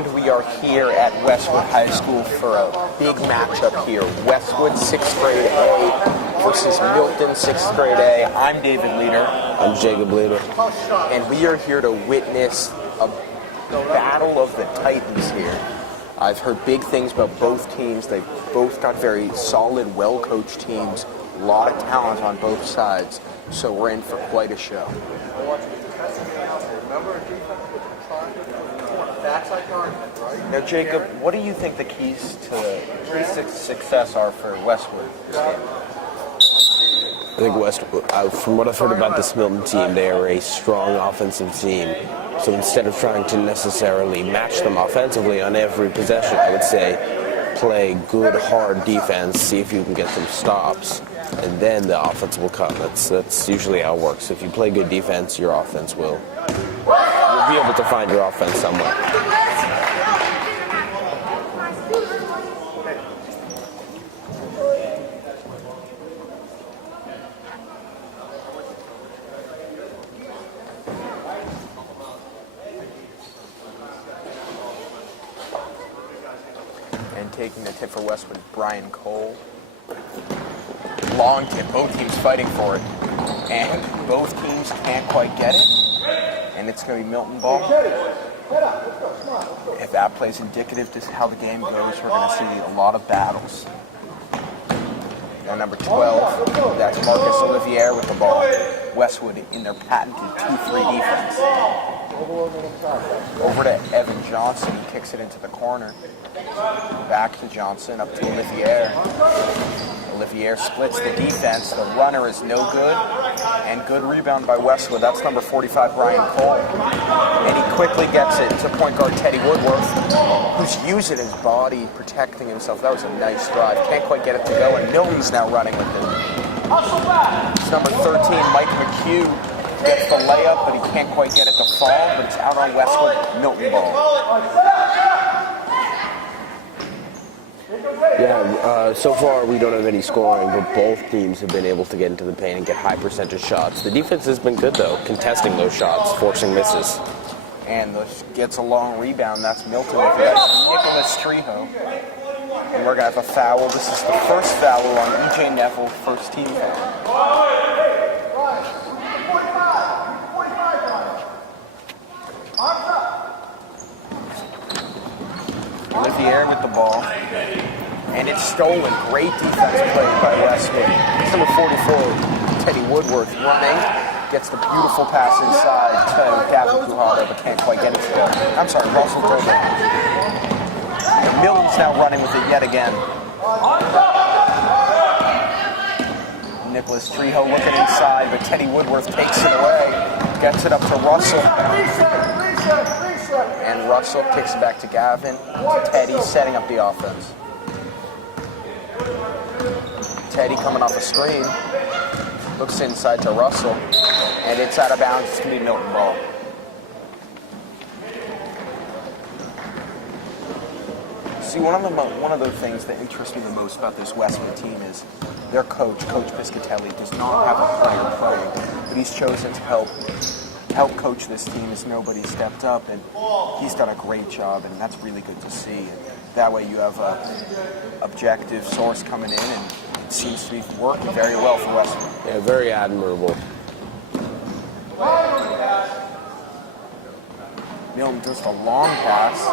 And we are here at Westwood High School for a big matchup here. Westwood 6th grade A versus Milton 6th grade A. I'm David Leader. I'm Jacob Leader. And we are here to witness a battle of the Titans here. I've heard big things about both teams. They've both got very solid, well-coached teams. A lot of talent on both sides. So we're in for quite a show. Now, Jacob, what do you think the keys to success are for Westwood this game? I think Westwood, from what I've heard about this Milton team, they are a strong offensive team. So instead of trying to necessarily match them offensively on every possession, I would say play good, hard defense, see if you can get some stops, and then the offense will come. That's usually how it works. If you play good defense, your offense will. You'll be able to find your offense somewhere. And taking the tip for Westwood, Brian Cole. Long tip, both teams fighting for it. And both teams can't quite get it. And it's going to be Milton ball. If that plays indicative to how the game goes, we're going to see a lot of battles. Now number 12, that's Marcus Olivier with the ball. Westwood in their patented 2-3 defense. Over to Evan Johnson, he kicks it into the corner. Back to Johnson, up to Olivier. Olivier splits the defense. The runner is no good. And good rebound by Westwood. That's number 45, Brian Cole. And he quickly gets it to point guard Teddy Woodworth, who's using his body, protecting himself. That was a nice drive. Can't quite get it to go, and Milton's now running with it. It's number 13, Mike McHugh. Gets the layup, but he can't quite get it to fall, but it's out on Westwood. Milton ball. Yeah, so far we don't have any scoring, but both teams have been able to get into the paint and get high percentage shots. The defense has been good, though, contesting those shots, forcing misses. And gets a long rebound. That's Milton with it. That's Nicholas Trejo. And we're going to have a foul. This is the first foul on E.J. Neville, first team foul. Olivier with the ball. And it's stolen. Great defense played by Westwood. It's number 44, Teddy Woodworth, running. Gets the beautiful pass inside to Gavin Puhado, but can't quite get it to go. I'm sorry, Russell Tobin. And Milton's now running with it yet again. Nicholas Trejo looking inside, but Teddy Woodworth takes it away. Gets it up to Russell. And Russell kicks it back to Gavin. Teddy setting up the offense. Teddy coming off a screen. Looks inside to Russell. And it's out of bounds. It's going to be Milton ball. See, one of the things that interests me the most about this Westwood team is their coach, Coach Piscatelli, does not have a player playing, but he's chosen to help coach this team as nobody stepped up, and he's done a great job, and that's really good to see. And that way you have a objective source coming in, and it seems to be working very well for Westwood. Yeah, very admirable. Milton just a long pass.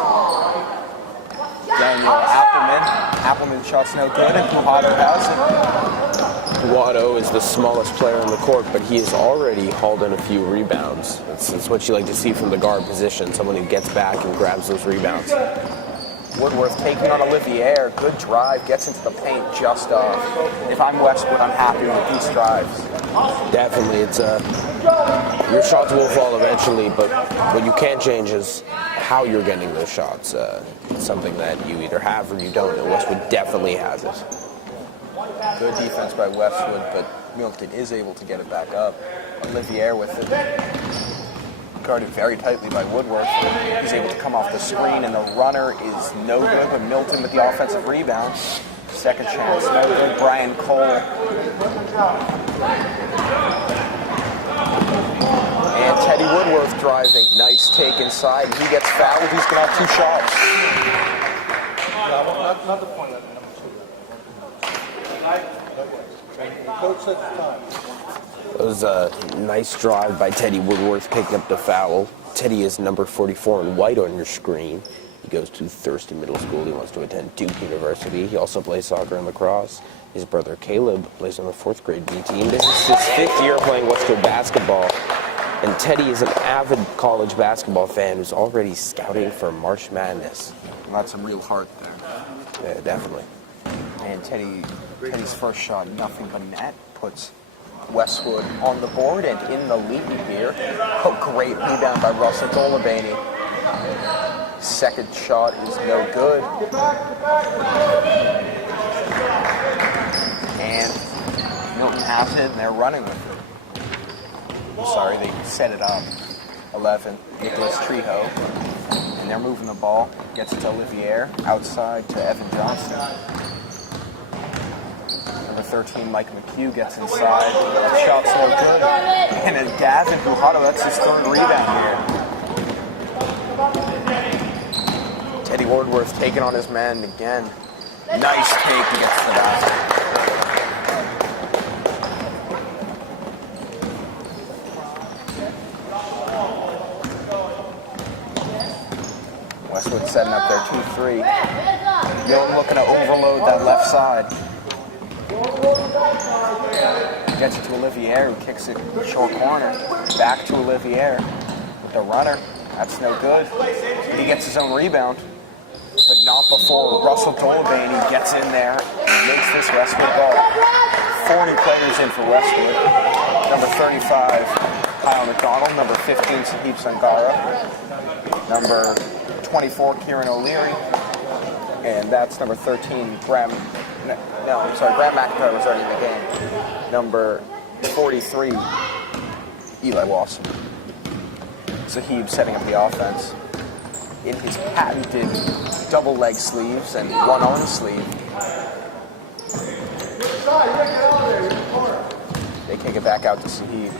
Daniel Appleman shot's no good, and Puhado has it. Puhado is the smallest player on the court, but he has already hauled in a few rebounds. It's what you like to see from the guard position, someone who gets back and grabs those rebounds. Woodworth taking on Olivier, good drive, gets into the paint just off. If I'm Westwood, I'm happy with these drives. Definitely, your shots will fall eventually, but what you can't change is how you're getting those shots. It's something that you either have or you don't, and Westwood definitely has it. Good defense by Westwood, but Milton is able to get it back up. Olivier with it. Guarded very tightly by Woodworth. He's able to come off the screen, and the runner is no good, but Milton with the offensive rebound. Second chance, no good. Brian Cole. And Teddy Woodworth driving. Nice take inside. And he gets fouled. He's going to have 2 shots. Not the point of number 2. Coach said the time. It was a nice drive by Teddy Woodworth picking up the foul. Teddy is number 44 in white on your screen. He goes to Thurston Middle School. He wants to attend Duke University. He also plays soccer and lacrosse. His brother Caleb plays on the 4th grade B team. This is his 5th year playing Westwood basketball. And Teddy is an avid college basketball fan who's already scouting for March Madness. That's some real heart there. Yeah, definitely. And Teddy's first shot, nothing but net, puts Westwood on the board and in the lead here. Oh, great rebound by Russell Dolabaney. Second shot is no good. And Milton has it, and they're running with it. Sorry, they set it up. 11, Nicholas Trejo. And they're moving the ball. Gets it to Olivier. Outside to Evan Johnson. Number 13, Mike McHugh gets inside. That shot's no good. And then Gavin Buhato, that's his 3rd rebound here. Teddy Woodworth taking on his man again. Nice take, he gets to the basket. Westwood setting up their 2-3. Milton looking to overload that left side. Gets it to Olivier, who kicks it short corner. Back to Olivier with the runner. That's no good. He gets his own rebound, but not before Russell Dolabaney gets in there and makes this Westwood ball. 4 new players in for Westwood. Number 35, Kyle McDonald. Number 15, Sahib Sangara. Number 24, Kieran O'Leary. And that's number 13, Graham McIntyre was already in the game. Number 43, Eli Wasson. Sahib setting up the offense in his patented double leg sleeves and one arm sleeve. They kick it back out to Sahib.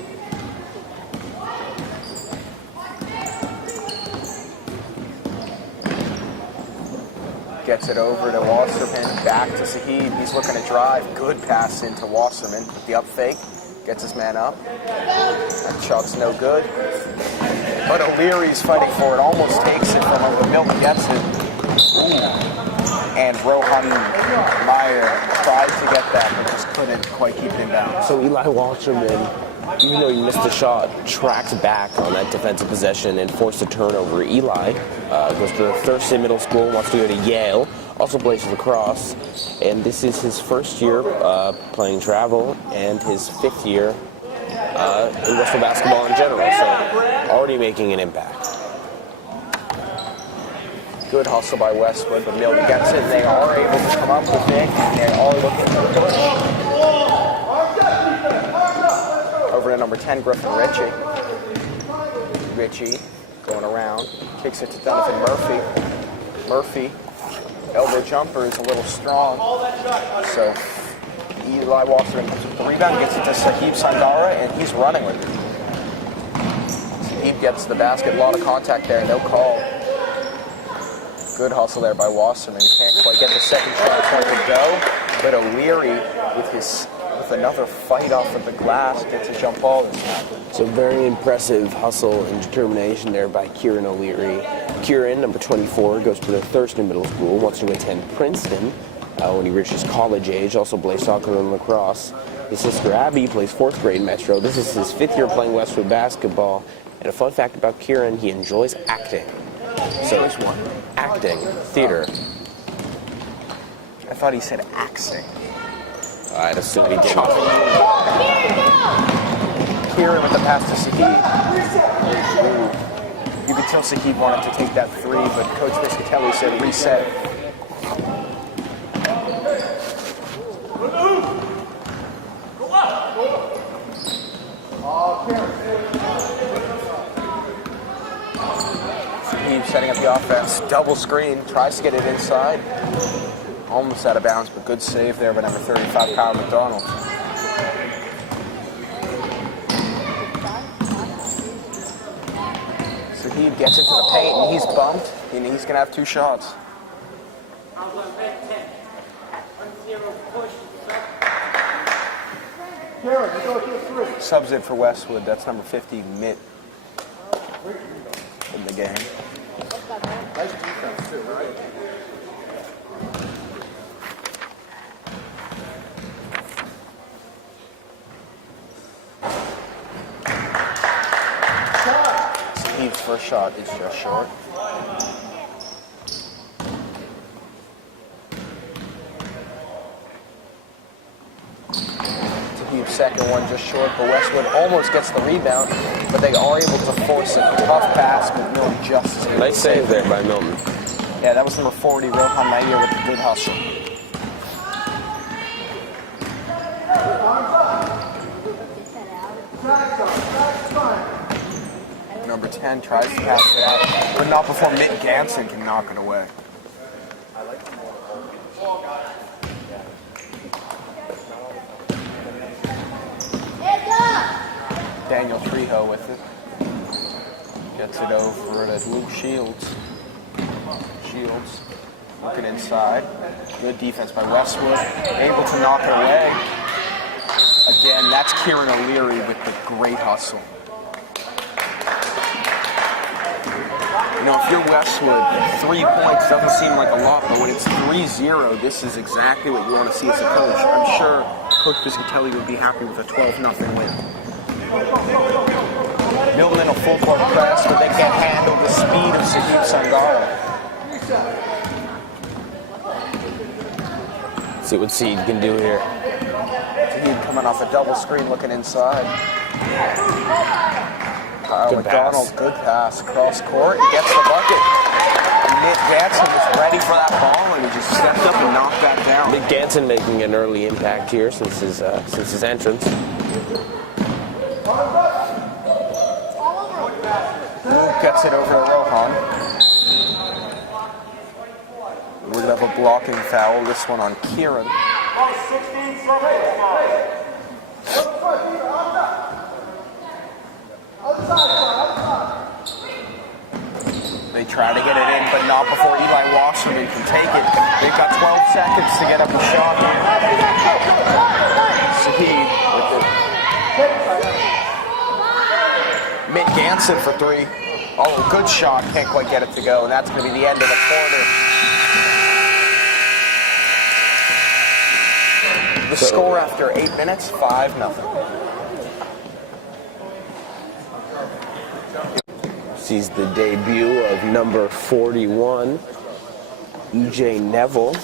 Gets it over to Wasserman, back to Sahib. He's looking to drive. Good pass into Wasserman with the up fake. Gets his man up. That shot's no good. But O'Leary's fighting for it. Almost takes it from him, but Milton gets it. And Rohan Meyer tried to get that, but just couldn't quite keep it in bounds. So Eli Wasserman, even though he missed the shot, tracked back on that defensive possession and forced a turnover. Eli goes to Thurston Middle School, wants to go to Yale, also plays lacrosse, and this is his 1st year playing travel and his 5th year in Westwood basketball in general, so already making an impact. Good hustle by Westwood, but Milton gets it, and they are able to come up with it, and they are looking for a push. Over to number 10, Griffin Ritchie. Ritchie going around, kicks it to Donovan Murphy. Murphy, elbow jumper is a little strong, so Eli Wasserman comes with the rebound, gets it to Sahib Sangara, and he's running with it. Sahib gets the basket, a lot of contact there, no call. Good hustle there by Wasserman. Can't quite get the second shot to go, but O'Leary with another fight off of the glass gets a jump ball this time. So very impressive hustle and determination there by Kieran O'Leary. Kieran, number 24, goes to the Thurston Middle School, wants to attend Princeton when he reaches college age, also plays soccer and lacrosse. His sister Abby plays 4th grade Metro. This is his 5th year playing Westwood basketball. And a fun fact about Kieran, he enjoys acting. So acting, theater. I thought he said axing. I'd assume he did. Kieran with the pass to Sahib. You could tell Sahib wanted to take that 3, but Coach Piscatelli said reset. Sahib setting up the offense. Double screen, tries to get it inside. Almost out of bounds, but good save there by number 35, Kyle McDonald. Sahib gets into the paint and he's bumped, and he's going to have 2 shots. Subs in for Westwood. That's number 50, Mitt, in the game. Nice defense too, right? Saheeb's first shot is just short. Saheeb's second one just short, but Westwood almost gets the rebound, but they are able to force a tough pass, but Milton just as good. Nice save there by Milton. Yeah, that was number 40, Rohan Nair with the good hustle. Number 10 tries to pass it out, but not before Mitt Ganson can knock it away. Daniel Trejo with it. Gets it over to Luke Shields. Shields looking inside. Good defense by Westwood. Able to knock it away. Again, that's Kieran O'Leary with the great hustle. You know, if you're Westwood, 3 points doesn't seem like a lot, but when it's 3-0, this is exactly what you want to see as a coach. I'm sure Coach Biscatelli would be happy with a 12-0 win. Milton in a full court press, but they can't handle the speed of Sahib Sangara. See what Seed can do here. Sahib coming off a double screen, looking inside. Kyle Good McDonald, pass. good pass, cross court, he gets the bucket. And Nick Ganson was ready for that ball, and he just stepped up and knocked that down. Mitt Ganson making an early impact here since his entrance. Luke gets it over to Rohan. We're going to have a blocking foul, this one on Kieran. They try to get it in, but not before Eli Wasserman can take it. They've got 12 seconds to get up a shot here. Sahib with it. Mitt Ganson for 3. Oh, good shot. Can't quite get it to go. And that's going to be the end of the quarter. The score after 8 minutes, 5-0. Sees the debut of number 41, EJ Neville.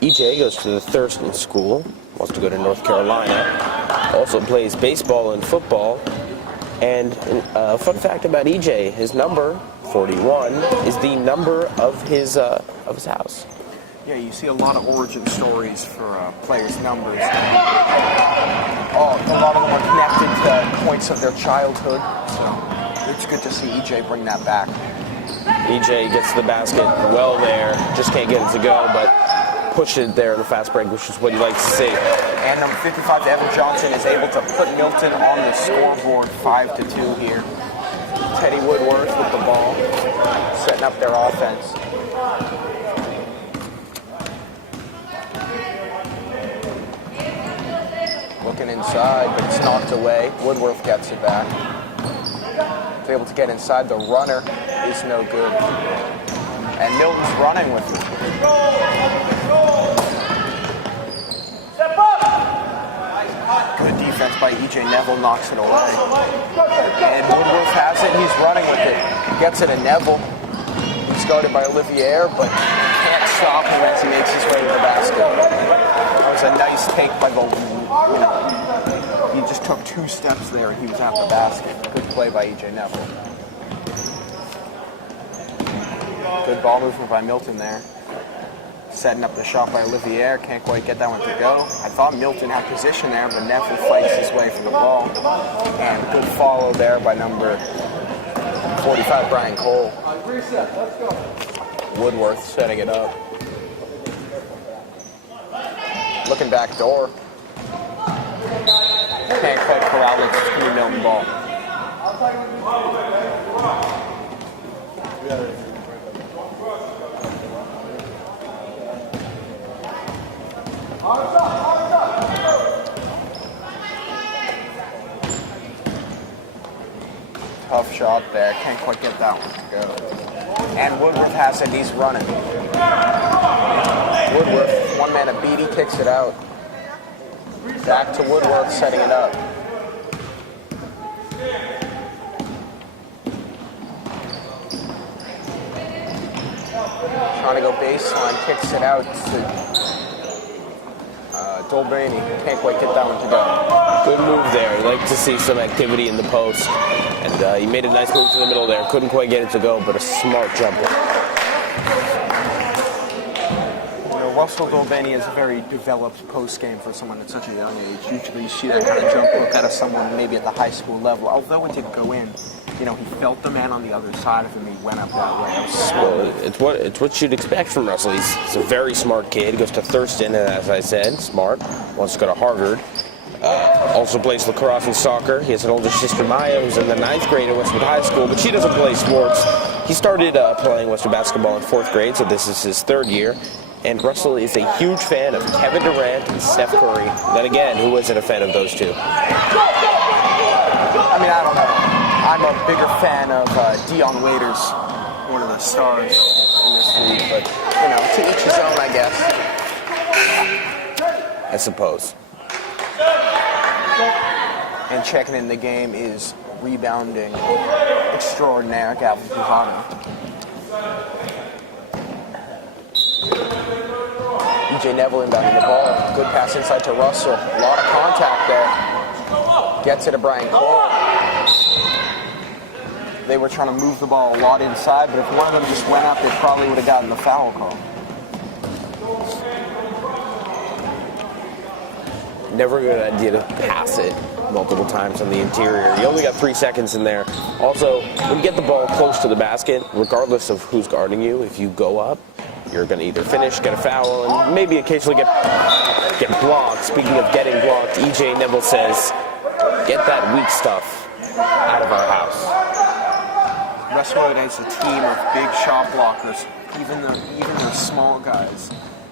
EJ goes to the Thurston School, wants to go to North Carolina. Also plays baseball and football. And a fun fact about EJ, his number, 41, is the number of his house. Yeah, you see a lot of origin stories for players' numbers. Oh, a lot of them are connected to points of their childhood. So it's good to see EJ bring that back. EJ gets the basket well there, just can't get it to go, but pushed it there in the fast break, which is what you like to see. And number 55, Evan Johnson, is able to put Milton on the scoreboard, 5-2 here. Teddy Woodworth with the ball, setting up their offense. Looking inside, but it's knocked away. Woodworth gets it back. He's able to get inside. The runner is no good. And Milton's running with it. Good defense by EJ Neville, knocks it away. And Woodworth has it, he's running with it. Gets it to Neville. He's guarded by Olivier, but can't stop him as he makes his way to the basket. That was a nice take by he just took 2 steps there and he was at the basket. Good play by EJ Neville. Good ball movement by Milton there. Setting up the shot by Olivier, can't quite get that one to go. I thought Milton had position there, but Neville fights his way for the ball. And good follow there by number 45, Brian Cole. Woodworth setting it up. Looking back door. Can't quite corral it, it's going to be Milton ball. Tough shot there. Can't quite get that one to go. And Woodworth has it. He's running. Woodworth, one man a beat. He kicks it out. Back to Woodworth, setting it up. Trying to go baseline, kicks it out to Dolbany. Can't quite get that one to go. Good move there. I'd like to see some activity in the post. And he made a nice move to the middle there. Couldn't quite get it to go, but a smart jumper. Russell Dolbany is a very developed post game for someone at such a young age. Usually you see that kind of jump look out of someone maybe at the high school level. Although it didn't go in, he felt the man on the other side of him. He went up that way. It was smart. It's what you'd expect from Russell. He's a very smart kid. He goes to Thurston, and as I said, smart. Wants to go to Harvard. Also plays lacrosse and soccer. He has an older sister, Maya, who's in the 9th grade at Westwood High School, but she doesn't play sports. He started playing Westwood basketball in 4th grade, so this is his 3rd year. And Russell is a huge fan of Kevin Durant and Steph Curry. Then again, who isn't a fan of those two? I mean, I don't know. I'm a bigger fan of Dion Waiters, one of the stars in this league. But, to each his own, I guess. I suppose. And checking in the game is rebounding extraordinaire Gavin Puhano. EJ Neville inbounding the ball. Good pass inside to Russell. A lot of contact there. Gets it to Brian Cole. They were trying to move the ball a lot inside, but if one of them just went up, they probably would have gotten the foul call. Never a good idea to pass it multiple times on the interior. You only got 3 seconds in there. Also, when you get the ball close to the basket, regardless of who's guarding you, if you go up, you're going to either finish, get a foul, and maybe occasionally get blocked. Speaking of getting blocked, EJ Neville says, get that weak stuff out of our house. Westwood is a team of big shot blockers. Even the small guys,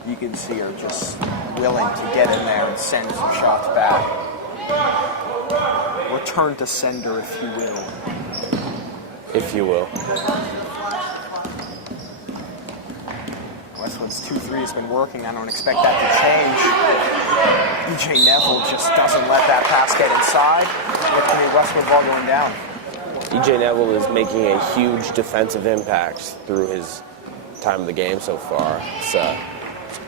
you can see, are just willing to get in there and send some shots back. Return to sender, if you will. If you will. Westwood's 2-3 has been working. I don't expect that to change. EJ Neville just doesn't let that pass get inside. With the Westwood ball going down. EJ Neville is making a huge defensive impact through his time in the game so far. It's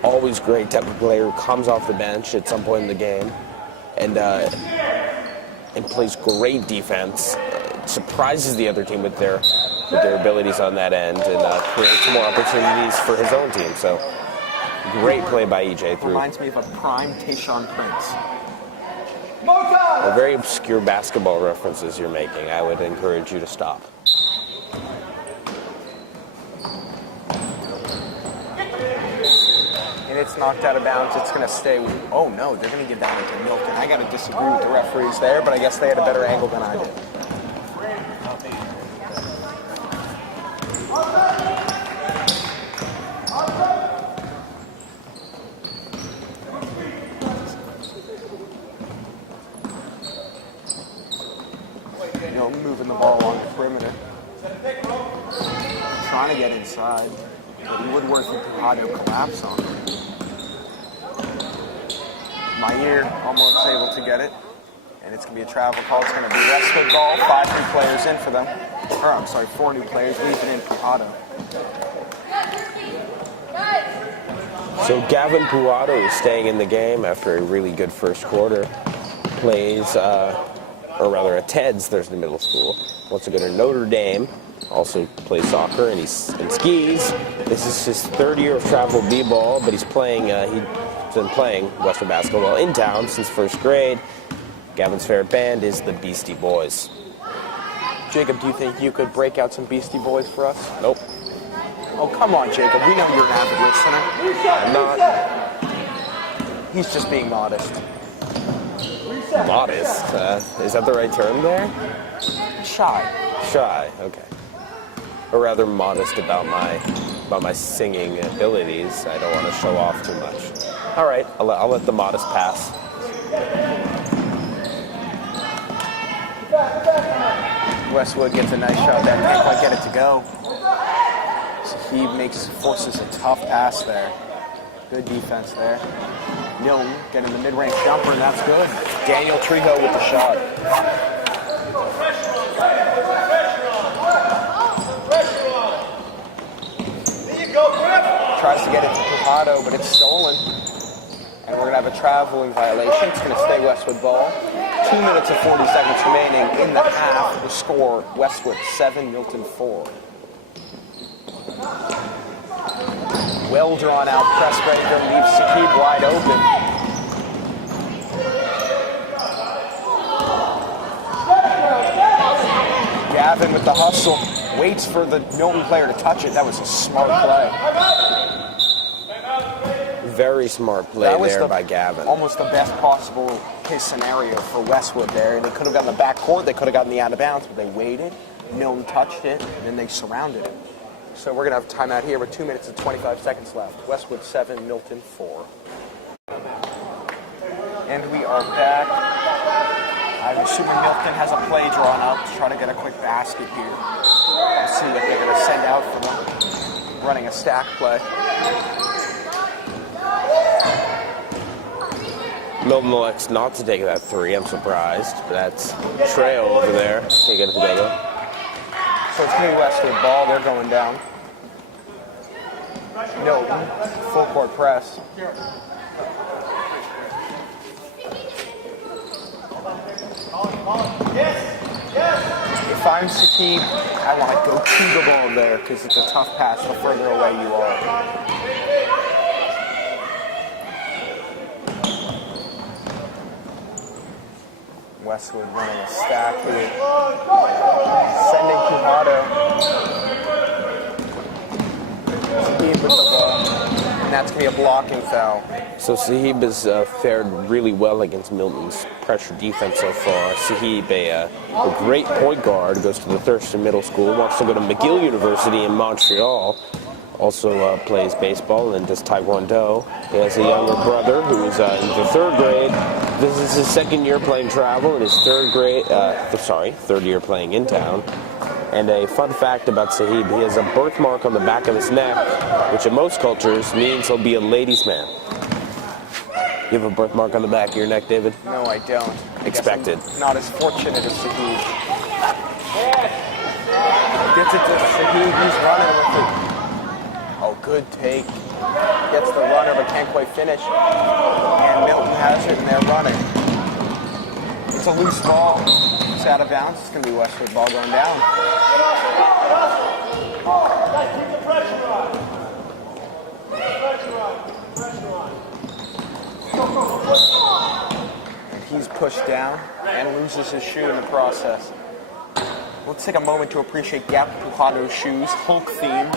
always great to have a player who comes off the bench at some point in the game and plays great defense, surprises the other team with their abilities on that end, and creates more opportunities for his own team. So great play by EJ. Reminds me of a prime Tayshaun Prince. Very obscure basketball references you're making. I would encourage you to stop. And it's knocked out of bounds. It's going to stay. Oh no, they're going to give that one to Milton. I got to disagree with the referees there, but I guess they had a better angle than I did. Moving the ball on the perimeter. Trying to get inside. But Woodworth and Puhano collapse on him. Mayer almost able to get it. And it's going to be a travel call. It's going to be Westwood ball. 5 new players in for them. 4 new players leaving in Puhano. So Gavin Puhano is staying in the game after a really good first quarter. Plays, or rather attends Thurston Middle School. Wants to go to Notre Dame. Also plays soccer and he skis. This is his 3rd year of travel b-ball, but he's playing. He's been playing Western basketball in town since 1st grade. Gavin's favorite band is the Beastie Boys. Jacob, do you think you could break out some Beastie Boys for us? Nope. Oh, come on, Jacob. We know you're an avid listener. I'm not. He's just being modest. Modest. Is that the right term there? shy. Shy, okay. Or rather modest about my singing abilities. I don't want to show off too much. All right, I'll let the modest pass. Westwood gets a nice shot there. Can't quite get it to go. So he forces a tough pass there. Good defense there. Milton getting the mid-range jumper, and that's good. Daniel Trejo with the shot. Tries to get it to Pujado, but it's stolen. And we're going to have a traveling violation. It's going to stay Westwood ball. 2 minutes and 40 seconds remaining in the half. The score, Westwood 7, Milton 4. Well drawn out press breaker leaves Saqib wide open. Gavin with the hustle. Waits for the Milton player to touch it. That was a smart play. Very smart play there by Gavin. Almost the best possible case scenario for Westwood there. They could have gotten the back court, they could have gotten the out of bounds, but they waited. Milton touched it, and then they surrounded it. So we're going to have a timeout here with 2 minutes and 25 seconds left. Westwood 7, Milton 4. And we are back. I'm assuming Milton has a play drawn up to try to get a quick basket here. Let's see what they're going to send out for them. Running a stack play. Milton elects not to take that three. I'm surprised. But that's Trejo over there. Can't get it to go. So it's going to be Westwood ball. They're going down. Milton, full court press. If I'm Saqib, I want to go to the ball there because it's a tough pass the further away you are. Westwood running a stack here. Sending Pujado. Saqib with the ball. And that's going to be a blocking foul. So Saqib has fared really well against Milton's pressure defense so far. Saqib, a great point guard, goes to the Thurston Middle School, wants to go to McGill University in Montreal. Also plays baseball and does taekwondo. He has a younger brother who is in the third grade. This is his second year playing travel and his third year playing in town. And a fun fact about Saqib, he has a birthmark on the back of his neck, which in most cultures means he'll be a ladies' man. You have a birthmark on the back of your neck, David? No, I don't. Expected. Not as fortunate as Saqib. Gets it to Saqib, he's running with it. Oh, good take. Gets the runner, but can't quite finish. And Milton has it, and they're running. It's a loose ball. It's out of bounds. It's going to be Westwood ball going down. Keep the pressure on. And he's pushed down and loses his shoe in the process. Let's take a moment to appreciate Gavin Pujado's shoes, Hulk theme.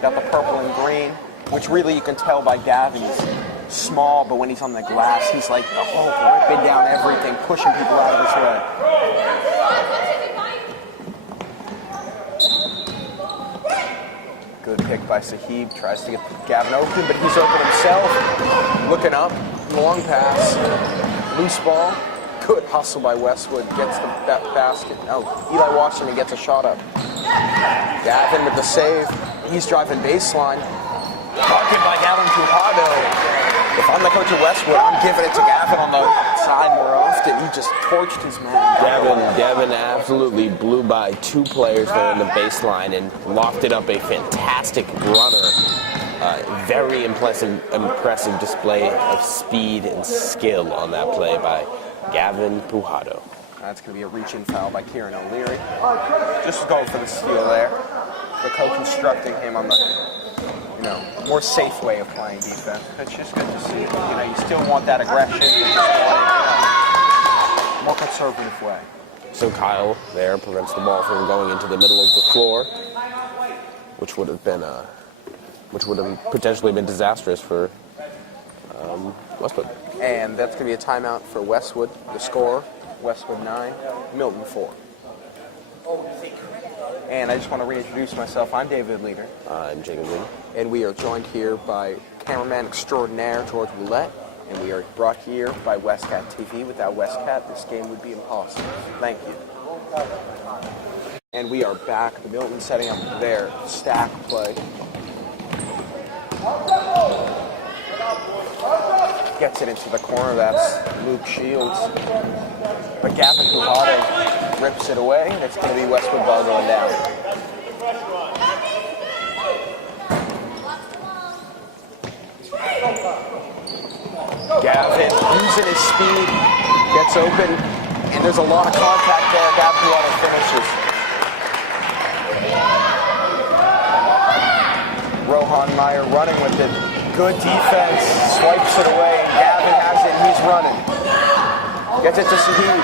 Got the purple and green, which really you can tell by Gavin. He's small, but when he's on the glass, he's like the Hulk, ripping down everything, pushing people out of his way. Good pick by Saqib. Tries to get Gavin open, but he's open himself. Looking up, long pass, loose ball. Good hustle by Westwood. Gets the basket. No, Eli Washington gets a shot up. Gavin with the save. He's driving baseline. Bucket by Gavin Pujado. If I'm the coach of Westwood, I'm giving it to Gavin on the side more often. He just torched his man. Gavin absolutely blew by two players there in the baseline and lofted up a fantastic runner. Very impressive display of speed and skill on that play by Gavin Pujado. That's going to be a reach-in foul by Kieran O'Leary. Just going for the steal there. The coach instructing him on the, more safe way of playing defense. It's just good to see. You still want that aggression, but just want it, more conservative way. So Kyle there prevents the ball from going into the middle of the floor, which would have potentially been disastrous for Westwood. And that's going to be a timeout for Westwood. The score, Westwood 9, Milton 4. And I just want to reintroduce myself. I'm David Leader. I'm Jacob Lee. And we are joined here by cameraman extraordinaire George Roulette. And we are brought here by Westcat TV. Without Westcat, this game would be impossible. Thank you. And we are back. The Milton setting up their stack play. Gets it into the corner. That's Luke Shields. But Gavin Pujato rips it away, and it's going to be Westwood ball going down. Gavin, using his speed, gets open, and there's a lot of contact there. Gavin Pujato finishes. Rohan Meyer running with it. Good defense, swipes it away. Gavin has it, he's running. Gets it to Sahib.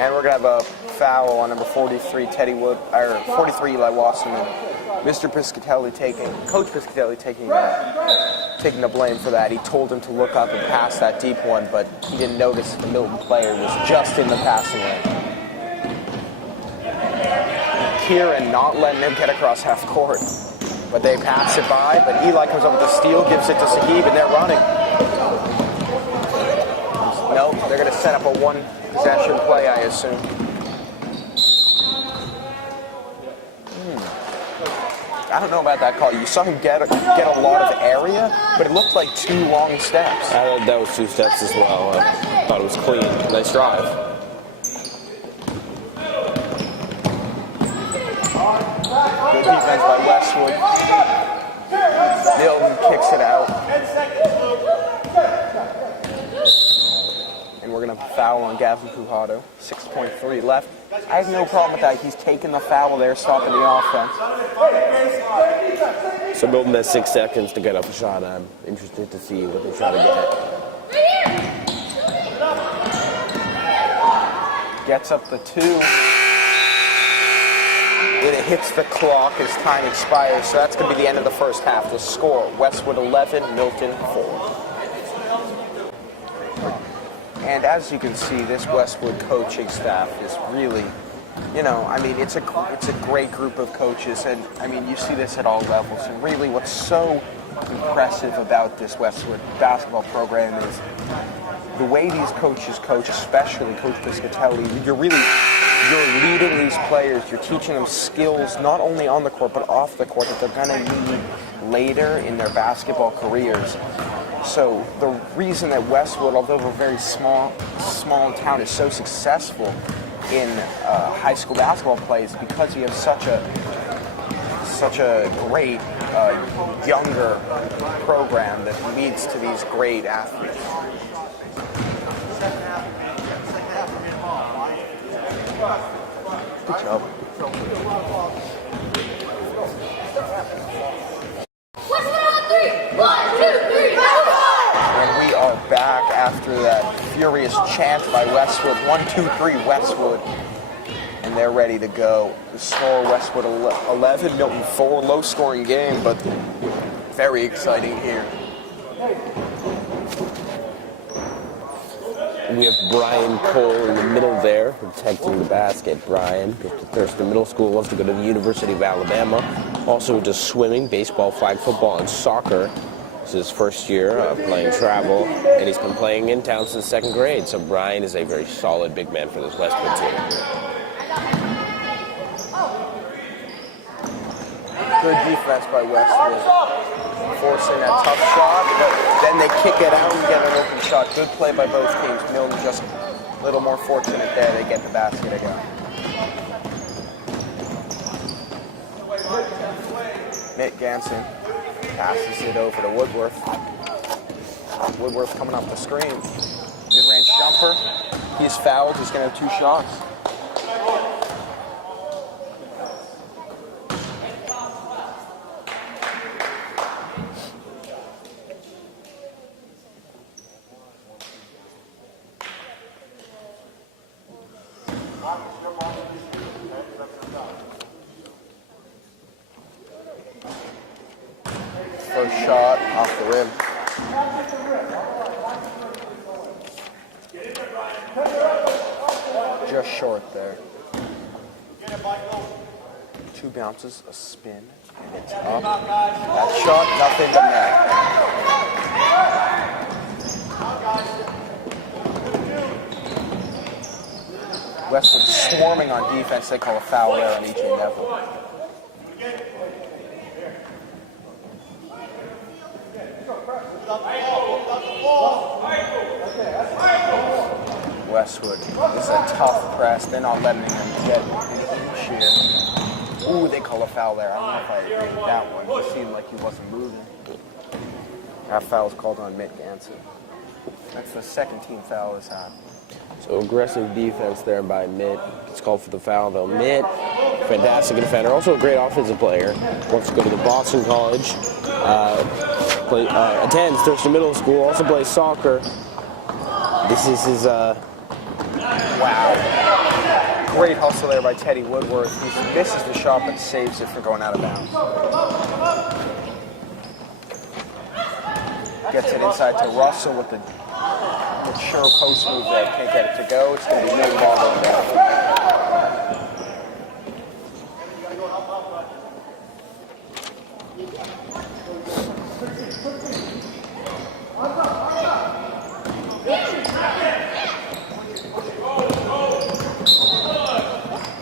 And we're going to have a foul on number 43, 43, Eli Wasserman. Coach Piscatelli taking the blame for that. He told him to look up and pass that deep one, but he didn't notice the Milton player was just in the passing lane. Kieran not letting him get across half court. But they pass it by, but Eli comes up with the steal, gives it to Sahib, and they're running. No, they're going to set up a one-possession play, I assume. I don't know about that call. You saw him get a lot of area, but it looked like 2 long steps. That was 2 steps as well. I thought it was clean. Nice drive. Good defense by Westwood. Milton kicks it out. And we're going to foul on Gavin Pujato. 6.3 left. I have no problem with that. He's taking the foul there, stopping the offense. So Milton has 6 seconds to get up a shot. I'm interested to see what they try to get. Gets up the 2. It hits the clock as time expires, so that's going to be the end of the first half. The score, Westwood 11, Milton 4. And as you can see, this Westwood coaching staff is really, it's a great group of coaches, and you see this at all levels. And really what's so impressive about this Westwood basketball program is the way these coaches coach, especially Coach Piscatelli. You're leading these players. You're teaching them skills, not only on the court, but off the court, that they're going to need later in their basketball careers. So the reason that Westwood, although we're a very small town, is so successful in high school basketball play is because you have such a great younger program that leads to these great athletes. Good job. And we are back after that furious chant by Westwood. 1, 2, 3, Westwood. And they're ready to go. The score, Westwood 11, Milton 4. Low-scoring game, but very exciting here. We have Brian Cole in the middle there, protecting the basket. Brian, goes to Thurston Middle School, wants to go to the University of Alabama. Also into swimming, baseball, flag football, and soccer. This is his first year playing travel, and he's been playing in town since 2nd grade. So Brian is a very solid big man for this Westwood team. Good defense by Westwood. Forcing that tough shot, but then they kick it out and get an open shot. Good play by both teams. Milton just a little more fortunate there. They get the basket again. Nick Ganson passes it over to Woodworth. Woodworth coming off the screen. Mid-range jumper. He's fouled. He's going to have 2 shots. First shot off the rim. short there. 2 bounces, a spin, and it's up. That shot, nothing but net. Westwood swarming on defense. They call a foul there on E.J. Neville. Westwood is a tough press. They're not letting him get an inch here. Ooh, they call a foul there. I don't know if I agree with that one. It seemed like he wasn't moving. That foul is called on Mitt Ganson. That's the second team foul this time. So aggressive defense there by Mitt. It's called for the foul though. Mitt, fantastic defender, also a great offensive player. Wants to go to the Boston College. Attends Thurston Middle School. Also plays soccer. This is his. Wow. Great hustle there by Teddy Woodworth. He misses the shot but saves it for going out of bounds. Gets it inside to Russell with the mature post move there. Can't get it to go. It's going to be no ball going down.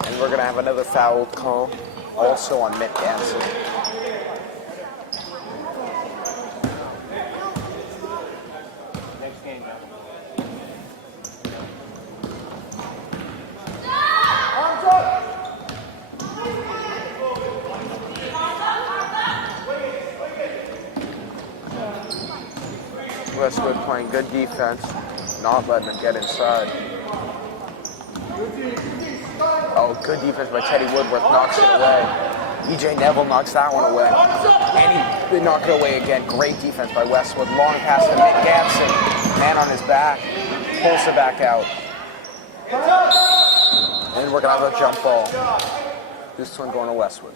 And we're going to have another foul call, also on Mitt Ganson. Westwood playing good defense, not letting them get inside. Oh, good defense by Teddy Woodworth, knocks it away. E.J. Neville knocks that one away. And he knocked it away again. Great defense by Westwood. Long pass to Mitt Ganson. Man on his back. Pulls it back out. And we're going to have a jump ball. This one going to Westwood.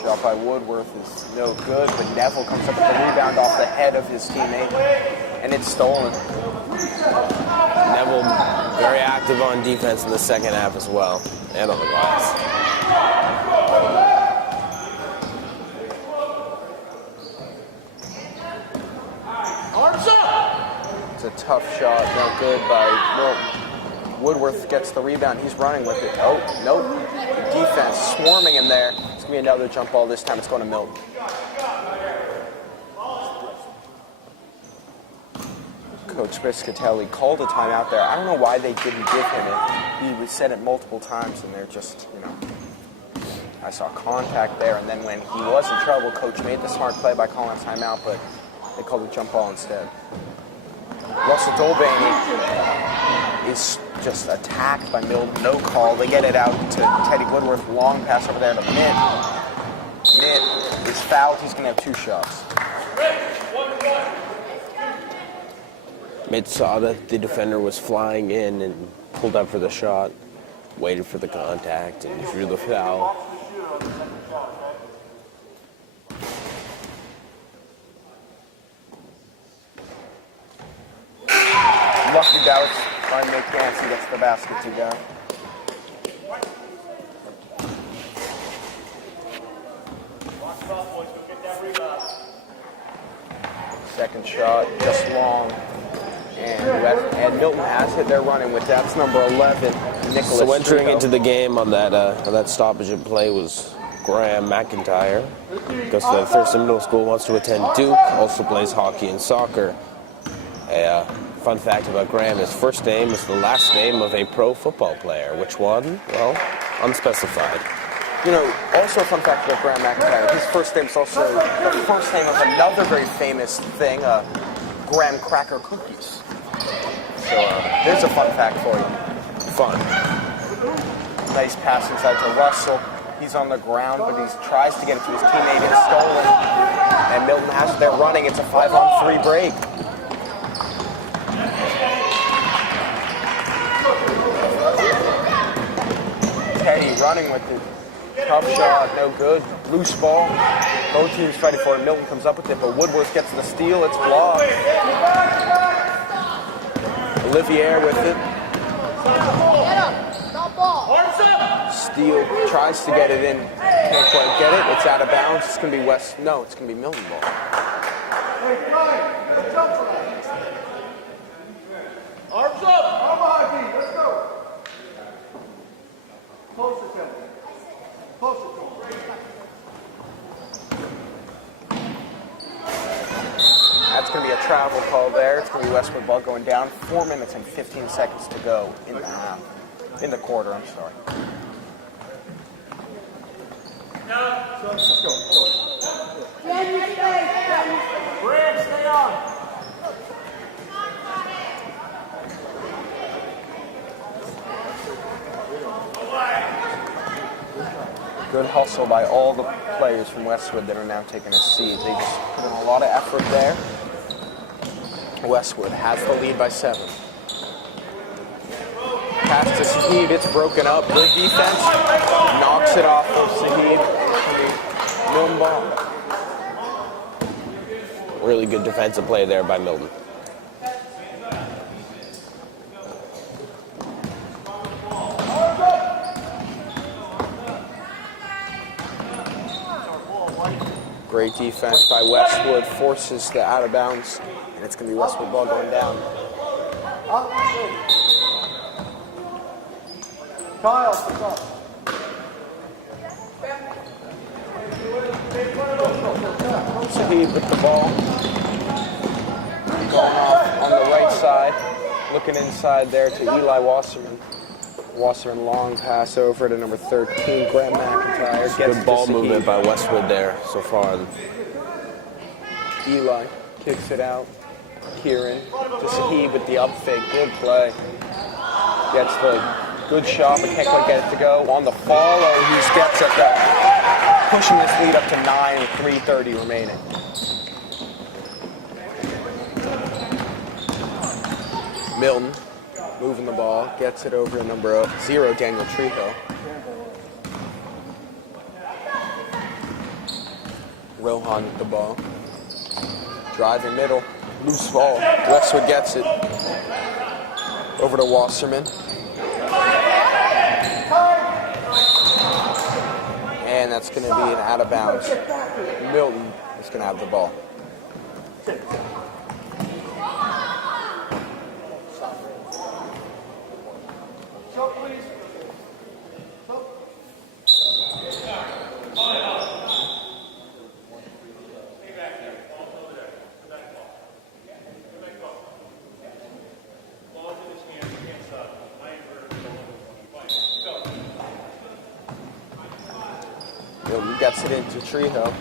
Shot by Woodworth is no good, but Neville comes up with the rebound off the head of his teammate, and it's stolen. Neville very active on defense in the second half as well, and on the glass. It's a tough shot, no good by Milton. Woodworth gets the rebound, he's running with it. Oh, nope. Defense swarming in there. It's going to be another jump ball. This time it's going to Milton. Coach Biscatelli called a timeout there. I don't know why they didn't give him it. He said it multiple times, and they're just, I saw contact there, and then when he was in trouble, Coach made the smart play by calling a timeout, but they called a jump ball instead. Russell Dolbany is just attacked by Milton. No call. They get it out to Teddy Woodworth. Long pass over there to Mitt. Mitt is fouled. He's going to have 2 shots. Mitt saw that the defender was flying in and pulled up for the shot, waited for the contact, and drew the foul. Lucky bounce by Mitt Ganson gets the basket to go. Second shot, just long. And Milton has it. They're running with that's number 11, Nicholas. So entering Strigo. into the game on that stoppage in play was Graham McIntyre. Goes to the Thurston Middle School, wants to attend Duke, also plays hockey and soccer. A fun fact about Graham, his first name is the last name of a pro football player. Which one? Well, unspecified. Also a fun fact about Graham McIntyre, his first name is also the first name of another very famous thing, Graham Cracker Cookies. So there's a fun fact for you. Fun. Nice pass inside to Russell. He's on the ground, but he tries to get it to his teammate. It's stolen. And Milton has it there running. It's a 5-on-3 break. Teddy running with it. Tough shot, no good. Loose ball. Both teams fighting for it. Milton comes up with it, but Woodworth gets the steal. It's blocked. Olivier with it. Steele tries to get it in. Can't quite get it. It's out of bounds. It's going to be West. No, it's going to be Milton ball. Arms up! Come on, D. Let's go. Closer to him. Closer to him. That's going to be a travel call there. It's going to be Westwood ball going down. 4 minutes and 15 seconds to go in the half. In the quarter, I'm sorry. Let's go. Brad, stay on. Good hustle by all the players from Westwood that are now taking a seat. They just put in a lot of effort there. Westwood has the lead by 7. Pass to Sahid, it's broken up. Good defense. Knocks it off of Sahid. Milton ball. Really good defensive play there by Milton. Great defense by Westwood. Forces the out of bounds. And it's going to be Westwood ball going down. Kyle, pick up. Sahid with the ball. Going off on the right side. Looking inside there to Eli Wasserman. Wasserman long pass over to number 13, Graham McIntyre. Gets Good ball to Sahid. movement by Westwood there so far. Eli kicks it out. Kieran to Sahid with the up fake. Good play. Gets the good shot, but can't quite get it to go. On the follow, he gets it back. Pushing this lead up to 9 with 3:30 remaining. Milton moving the ball, gets it over to number 0, Daniel Trejo. Rohan with the ball. Driving middle, loose ball. Westwood gets it. Over to Wasserman. And that's going to be an out of bounds. Milton is going to have the ball. Milton gets it into Trejo.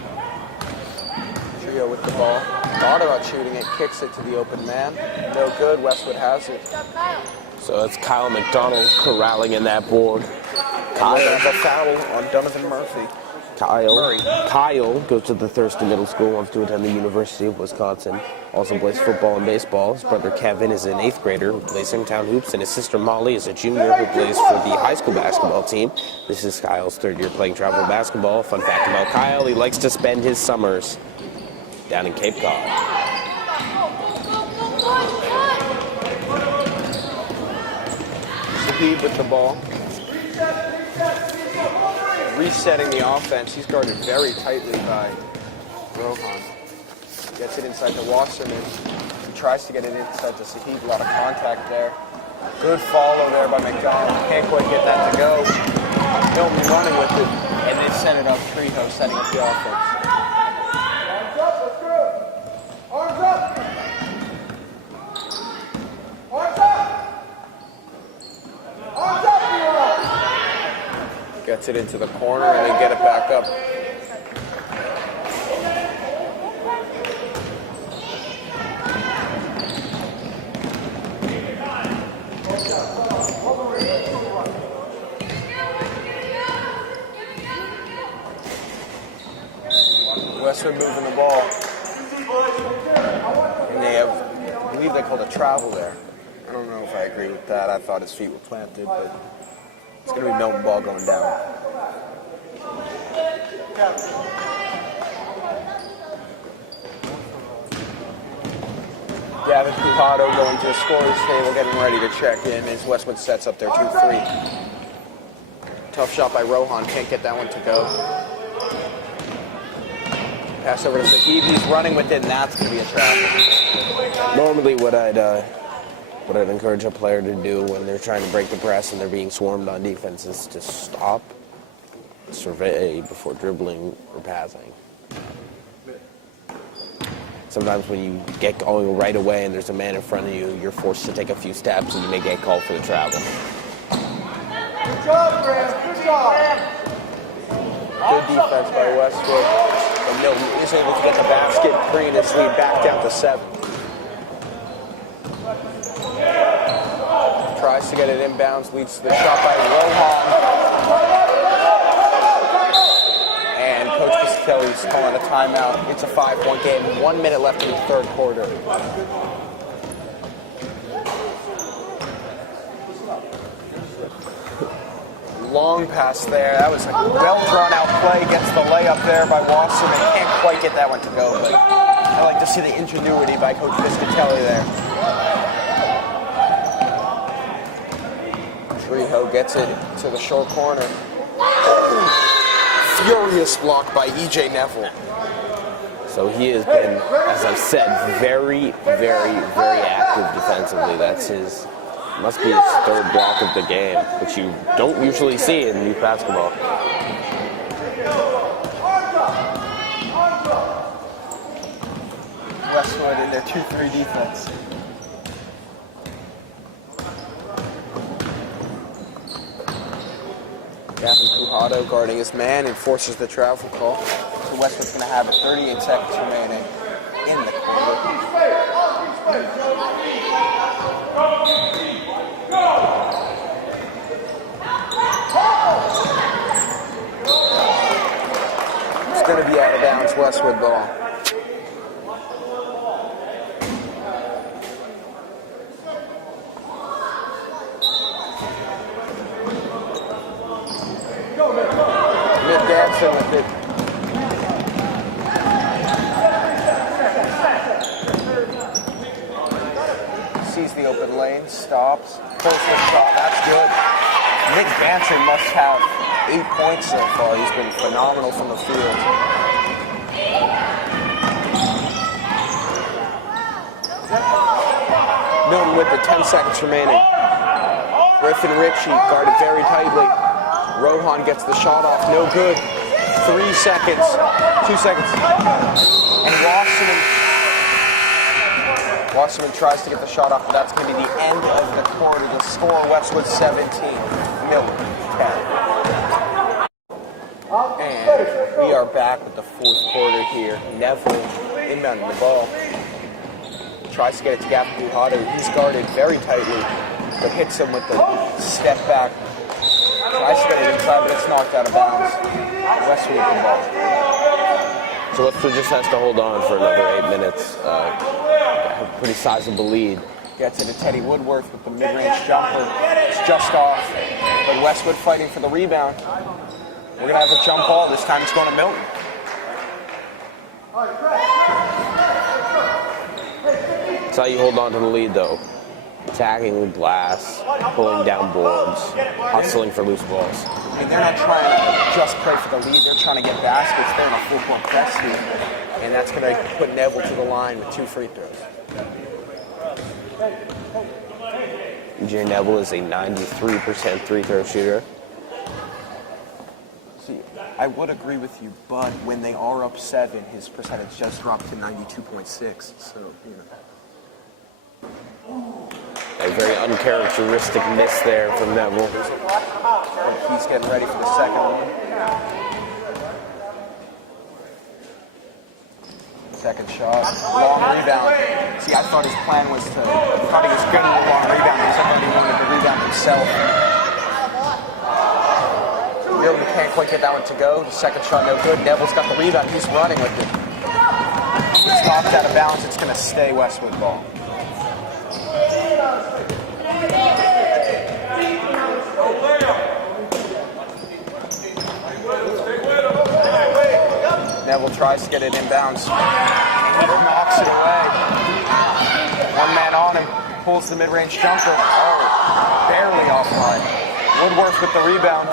Trejo with the ball. Thought about shooting it, kicks it to the open man. No good, Westwood has it. So it's Kyle McDonald corralling in that board. Kyle has a foul on Donovan Murphy. Kyle goes to the Thurston Middle School, wants to attend the University of Wisconsin. Also plays football and baseball. His brother Kevin is an 8th grader who plays Town Hoops, and his sister Molly is a junior who plays for the high school basketball team. This is Kyle's 3rd year playing travel basketball. Fun fact about Kyle, he likes to spend his summers down in Cape Cod. Sahid with the ball. Resetting the offense. He's guarded very tightly by Rohan. Gets it inside to Wasserman. He tries to get it inside to Sahid. A lot of contact there. Good follow there by McDonald. Can't quite get that to go. Milton running with it. And they set it up. Trejo setting up the offense. Arms up, let's go. Arms up. Arms up. Arms up, Eli. Gets it into the corner and they get it back up. Westwood moving the ball. And they have, I believe they called a travel there. I don't know if I agree with that. I thought his feet were planted, but it's going to be Milton ball going down. Gavin Pujado going to the scorer's table, getting ready to check in as Westwood sets up their 2-3. Tough shot by Rohan, can't get that one to go. Pass over to Sahib, he's running with it, and that's going to be a trap. Normally what I'd encourage a player to do when they're trying to break the press and they're being swarmed on defense is to stop, survey before dribbling or passing. Sometimes when you get going right away and there's a man in front of you, you're forced to take a few steps and you may get called for the travel. Good job, Graham. Good job. Good defense by Westwood. And Milton is able to get the basket, bringing his lead back down to 7. Tries to get it inbounds, leads to the shot by Rohan. And Coach Piscatelli's calling a timeout. It's a 5-point game. 1 minute left in the third quarter. Long pass there. That was a well-drawn-out play. Gets the layup there by Watson. And can't quite get that one to go, but I like to see the ingenuity by Coach Piscatelli there. Trejo gets it to the short corner. Furious block by E.J. Neville. So he has been, as I've said, very, very, very active defensively. Must be his third block of the game, which you don't usually see in youth basketball. Westwood in their 2-3 defense. Gavin Pujado guarding his man and forces the travel call. So Westwood's going to have it 38 seconds remaining in the quarter. It's going to be out of bounds, Westwood ball. Nick Gadsden with it. Sees the open lane, stops, pulls the shot, that's good. Nick Ganson must have 8 points so far. He's been phenomenal from the field. Milton with it, 10 seconds remaining. Griffin Ritchie guarded very tightly. Rohan gets the shot off, no good. 3 seconds, 2 seconds. And Wasserman tries to get the shot off, but that's going to be the end of the quarter. The score, Westwood 17, Milton 10. And we are back with the fourth quarter here. Neville inbounding the ball. Tries to get it to Gavin Pujado. He's guarded very tightly, but hits him with the step back. Tries to get it inside, but it's knocked out of bounds. Westwood with the ball. So Westwood just has to hold on for another 8 minutes. A pretty sizable lead. Gets it to Teddy Woodworth with the mid-range jumper. It's just off, but Westwood fighting for the rebound. We're going to have a jump ball. This time it's going to Milton. That's how you hold on to the lead, though. Attacking with glass, pulling down boards, hustling for loose balls. I mean, they're not trying to just play for the lead. They're trying to get baskets. They're in a full-court press here. And that's going to put Neville to the line with 2 free throws. E.J. Neville is a 93% free-throw shooter. See, I would agree with you, but when they are up 7, his percentage just dropped to 92.6. So, you know. A very uncharacteristic miss there from Neville. He's getting ready for the second one. Second shot, long rebound. See, I thought his plan was to, I thought he was good at the long rebound. I thought he wanted to rebound himself. Milton can't quite get that one to go. The second shot, no good. Neville's got the rebound. He's running with it. It's knocked out of bounds. It's going to stay Westwood ball. Neville tries to get it inbounds. And he knocks it away. One man on him. Pulls the mid-range jumper. Oh, barely offline. Woodworth with the rebound.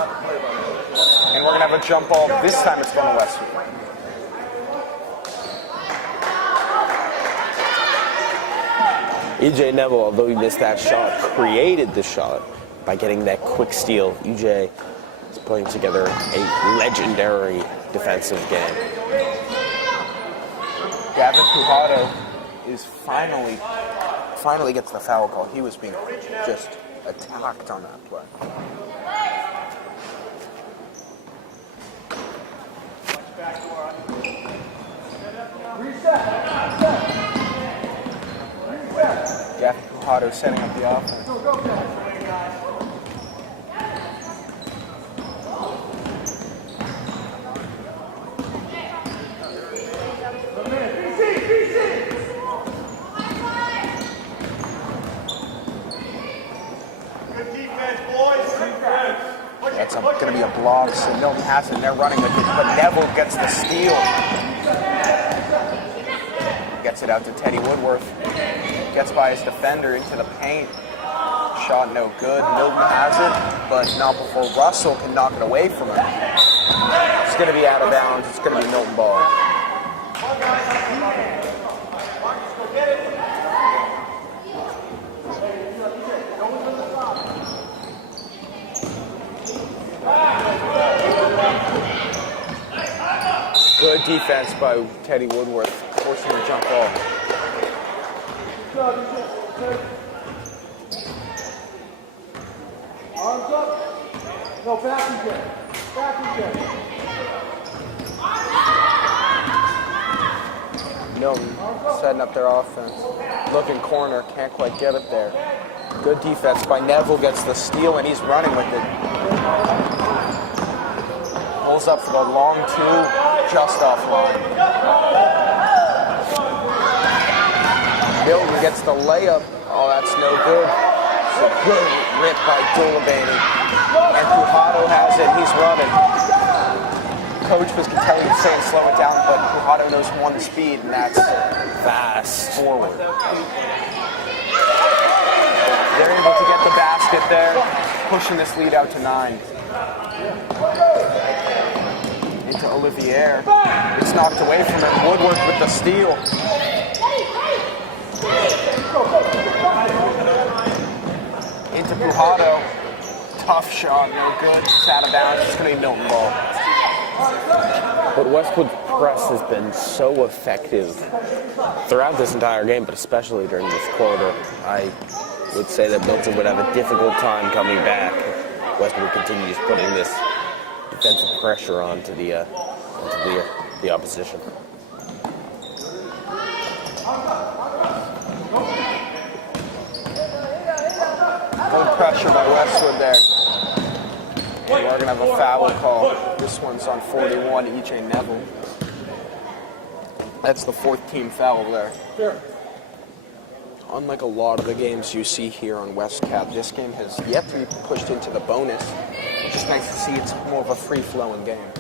And we're going to have a jump ball. This time it's going to Westwood. EJ Neville, although he missed that shot, created the shot by getting that quick steal. EJ is putting together a legendary defensive game. Gavin Pujato is finally gets the foul call. He was being just attacked on that play. Gavin Pujato setting up the offense. That's going to be a block, so Milton has it, and they're running with it, but Neville gets the steal. Gets it out to Teddy Woodworth. Gets by his defender into the paint. Shot no good. Milton has it, but not before Russell can knock it away from him. It's going to be out of bounds. It's going to be Milton ball. Good defense by Teddy Woodworth, forcing the jump ball. Arms up. No, back again. Back again. Milton setting up their offense. Looking corner, can't quite get it there. Good defense by Neville, gets the steal, and he's running with it. Pulls up for the long two, just offline. Milton gets the layup. Oh, that's no good. It's a good rip by Dulabany. And Pujato has it. He's running. Coach was telling him saying slow it down, but Pujato knows one speed, and that's fast forward. They're able to get the basket there, pushing this lead out to 9. Into Olivier. It's knocked away from him. Woodworth with the steal. Into Pujato. Tough shot, no good. It's out of bounds. It's going to be Milton ball. But Westwood's press has been so effective throughout this entire game, but especially during this quarter. I would say that Milton would have a difficult time coming back. Westwood continues putting this defensive pressure onto the opposition. Good pressure by Westwood there. And we're going to have a foul call. This one's on 41, EJ Neville. That's the 4th team foul there. Unlike a lot of the games you see here on Westcap, this game has yet to be pushed into the bonus. It's just nice to see it's more of a free-flowing game.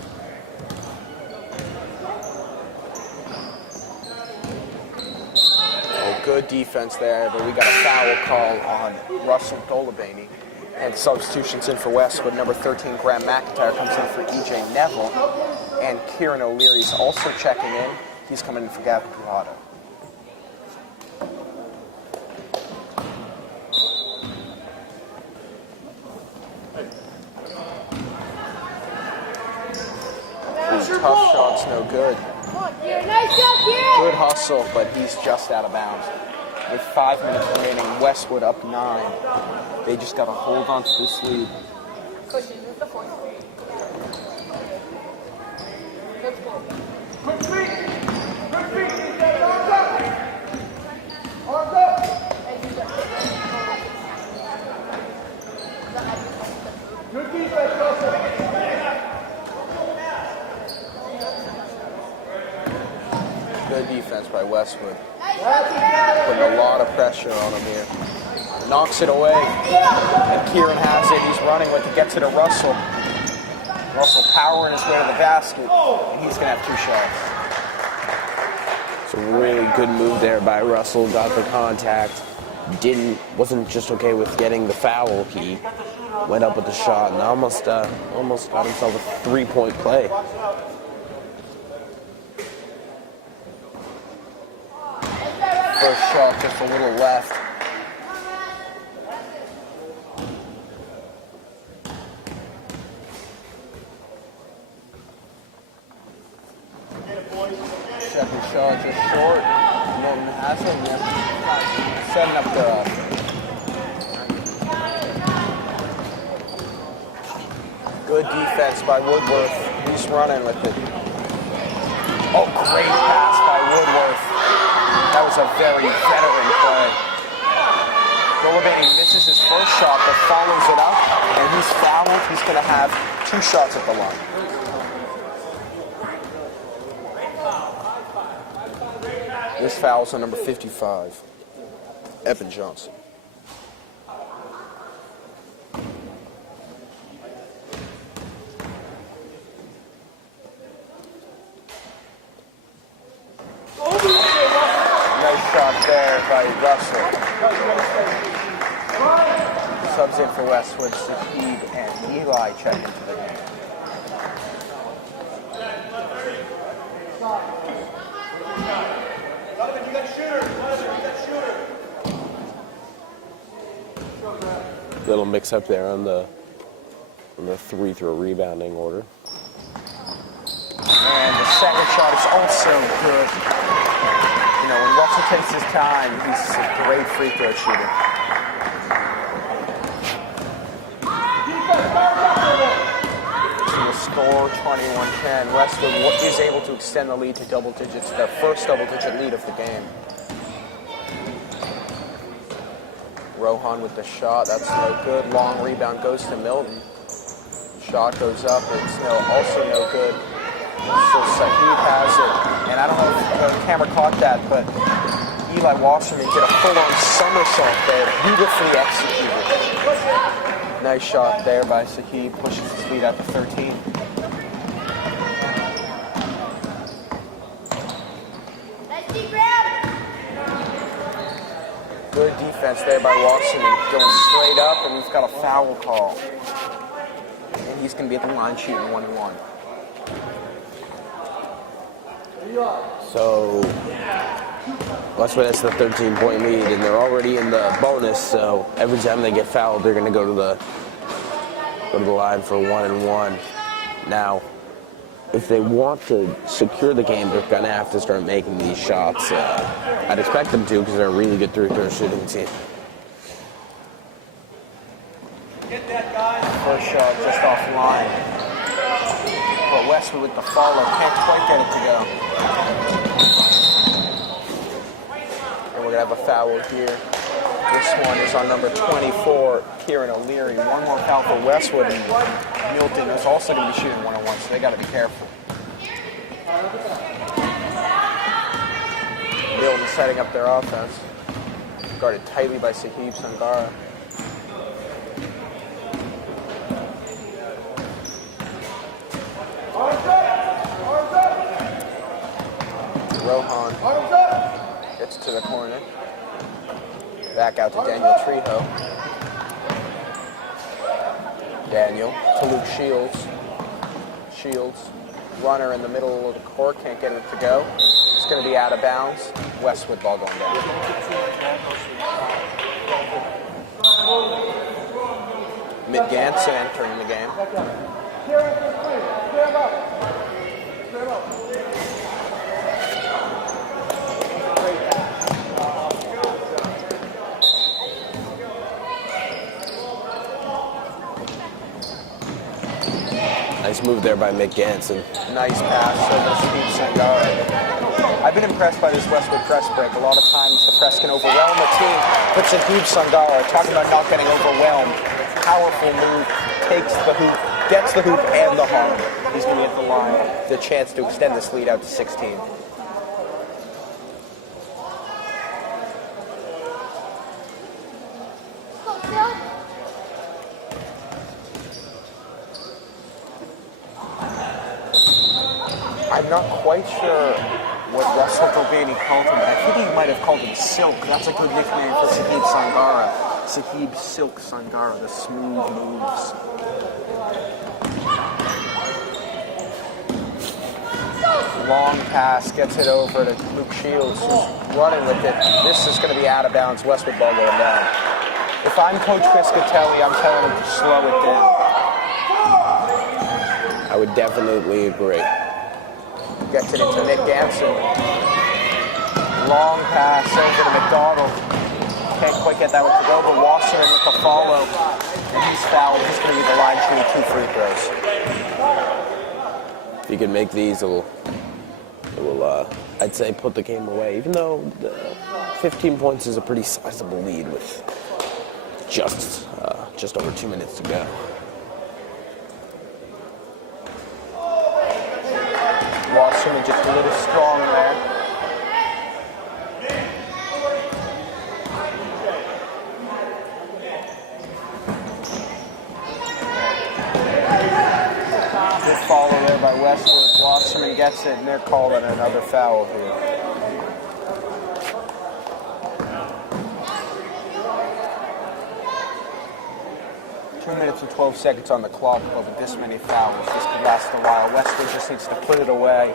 Oh, good defense there, but we got a foul call on Russell Dulabany. And substitutions in for Westwood. Number 13, Graham McIntyre, comes in for EJ Neville. And Kieran O'Leary's also checking in. He's coming in for Gavin Pujato. Tough shots, no good. Good hustle, but he's just out of bounds. With 5 minutes remaining, Westwood up 9. They just got to hold on to this lead. Quick feet. Quick feet. Arms up. Arms up. Good defense, Joseph. Good defense by Westwood. Putting a lot of pressure on him here. Knocks it away. And Kieran has it. He's running with it. Gets it to Russell. Russell powering his way to the basket. And he's going to have 2 shots. Really good move there by Russell. Got the contact. Wasn't just okay with getting the foul. He went up with the shot and almost got himself a 3-point play. First shot just a little left. Second shot just short. Milton has it. Yep. Setting up the good defense by Woodworth. He's running with it. Oh, great pass by Woodworth. That was a very veteran play. Golobain misses his first shot, but follows it up, and he's fouled. He's going to have 2 shots at the line. This foul's on number 55, Evan Johnson. Nice shot there by Russell. Subs in for Westwood, Saqib and Eli check into the game. Little mix up there on the 3-throw rebounding order. And the second shot is also good. You know, when Russell takes his time, he's a great free throw shooter. So the score, 21-10. Westwood is able to extend the lead to double digits, their first double-digit lead of the game. Rohan with the shot, that's no good. Long rebound goes to Milton. Shot goes up, it's also no good. So Saqib has it, and I don't know if the camera caught that, but Eli Wasserman did a full-on somersault there, beautifully executed. Nice shot there by Saqib, pushes his lead out to 13. Good defense there by Wasserman, going straight up, and we've got a foul call. And he's going to be at the line shooting 1-1. So Westwood has the 13-point lead, and they're already in the bonus. So every time they get fouled, they're going to go to the line for 1-1. Now, if they want to secure the game, they're going to have to start making these shots. I'd expect them to because they're a really good three-throw shooting team. First shot just offline. But Westwood with the follow can't quite get it to go. And we're going to have a foul here. This one is on number 24, Kieran O'Leary. One more foul for Westwood, and Milton is also going to be shooting 1-on-1, so they got to be careful. Milton setting up their offense. Guarded tightly by Saqib Sangara. Rohan gets to the corner. Back out to Daniel Trejo. Daniel to Luke Shields. Runner in the middle of the court, can't get it to go. It's going to be out of bounds. Westwood ball going down. Mid-Ganson entering the game. Nice move there by Mick Ganson. Nice pass over Saqib Sangara. I've been impressed by this Westwood press break. A lot of times the press can overwhelm the team. But Saqib Sangara, talking about not getting overwhelmed, powerful move, takes the hoop, gets the hoop and the harm. He's going to get the line, the chance to extend this lead out to 16. I'm not quite sure what Russell Gobani called him. I think he might have called him Silk. That's a good nickname for Sahib Sangara. Sahib Silk Sangara, the smooth moves. Long pass, gets it over to Luke Shields, who's running with it. This is going to be out of bounds. Westwood ball going down. If I'm Coach Piscatelli, I'm telling him to slow it down. I would definitely agree. Gets it into Nick Ganson. Long pass over to McDonald. Can't quite get that one to go, but Wasserman with the follow. And he's fouled. He's going to be the line shooting 2 free throws. If you can make these, it will I'd say, put the game away. Even though the 15 points is a pretty sizable lead with just over 2 minutes to go. Wasserman just a little strong there. Good follow there by Westwood. Wasserman gets it, and they're calling another foul here. Minutes and 12 seconds on the clock, but with this many fouls, this could last a while. Westwood just needs to put it away.